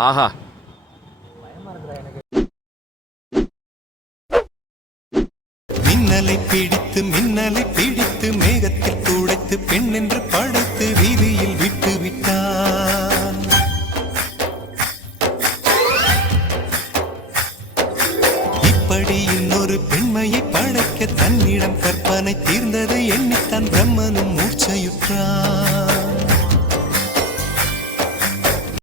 ஆஹா. மின்னலை பிடித்து மேகத்தில் துடைத்து பெண் என்று படைத்து வீதியில் விட்டு விட்டான். இப்படி இன்னொரு பெண்மையை படைக்க தன்னிடம் கற்பனை தீர்ந்ததை எண்ணித்தான் பிரம்மனும் மூர்ச்சையுற்றான்.